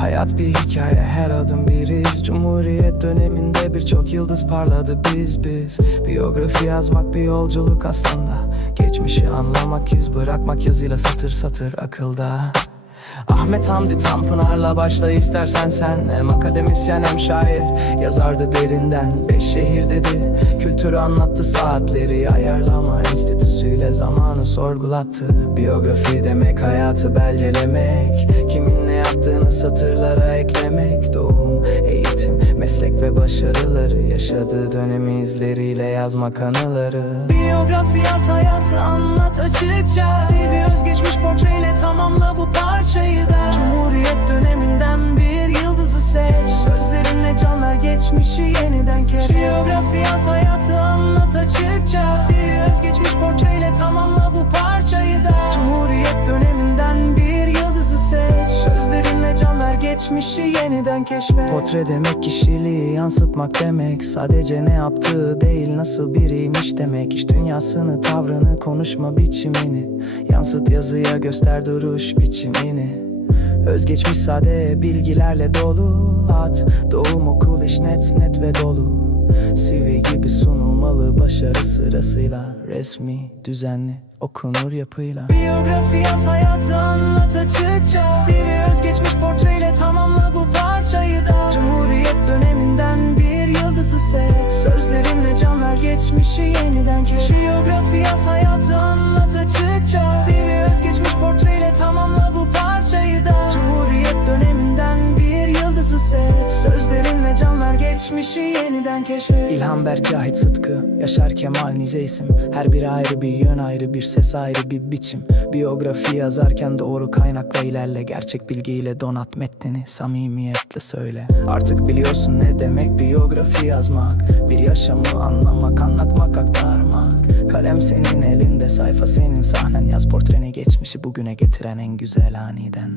Hayat bir hikaye her adım bir iz. Cumhuriyet döneminde birçok yıldız parladı biz biz. Biyografi yazmak bir yolculuk aslında. Geçmişi anlamak iz bırakmak yazıyla satır satır akılda. Ahmet Hamdi Tanpınar'la başla istersen sen. Hem akademisyen hem şair. Yazardı derinden Beş şehir dedi. Kültürü anlattı saatleri Ayarlama. Enstitüsüyle zamanı sorgulattı. Biyografi demek hayatı belgelemek. Kimin satırlara eklemek Doğum, eğitim, meslek ve başarıları. Yaşadığı dönemi izleriyle yazmak anıları. Biyografi yaz hayatı anlat açıkça. CV özgeçmiş portreyle tamamla bu parçayı da. Cumhuriyet döneminden bir yıldızı seç. Sözlerinle can ver geçmişi yeniden keşf Biyografi yaz hayatı geçmişi yeniden keşfet. Portre demek kişiliği yansıtmak demek. Sadece ne yaptığı değil nasıl biriymiş demek. İş dünyasını tavrını konuşma biçimini. Yansıt yazıya göster duruş biçimini. Özgeçmiş sade bilgilerle dolu. At doğum okul iş net net ve dolu. CV gibi sunulmalı başarı sırasıyla Resmi düzenli okunur yapıyla. Biyografi yaz hayatı anlat açıkça. CV özgeçmiş portreyle tamamla bu parçayı da. Cumhuriyet döneminden bir yıldızı seç. Sözlerinle can ver geçmişi yeniden keşf Biyografi yaz hayatı anlat açıkça. CV özgeçmiş portreyle tamamla bu parçayı da. Cumhuriyet döneminden bir yıldızı seç. Ver geçmişi yeniden keşfet. İlhan Berk, Cahit Sıtkı, Yaşar Kemal nice isim. Her biri ayrı bir yön ayrı bir ses ayrı bir biçim. Biyografi yazarken doğru kaynakla ilerle. Gerçek bilgiyle donat metnini samimiyetle söyle. Artık biliyorsun ne demek biyografi yazmak. Bir yaşamı anlamak, anlatmak, aktarmak. Kalem senin elinde, sayfa senin sahnen. Yaz portreni geçmişi bugüne getiren en güzel aniden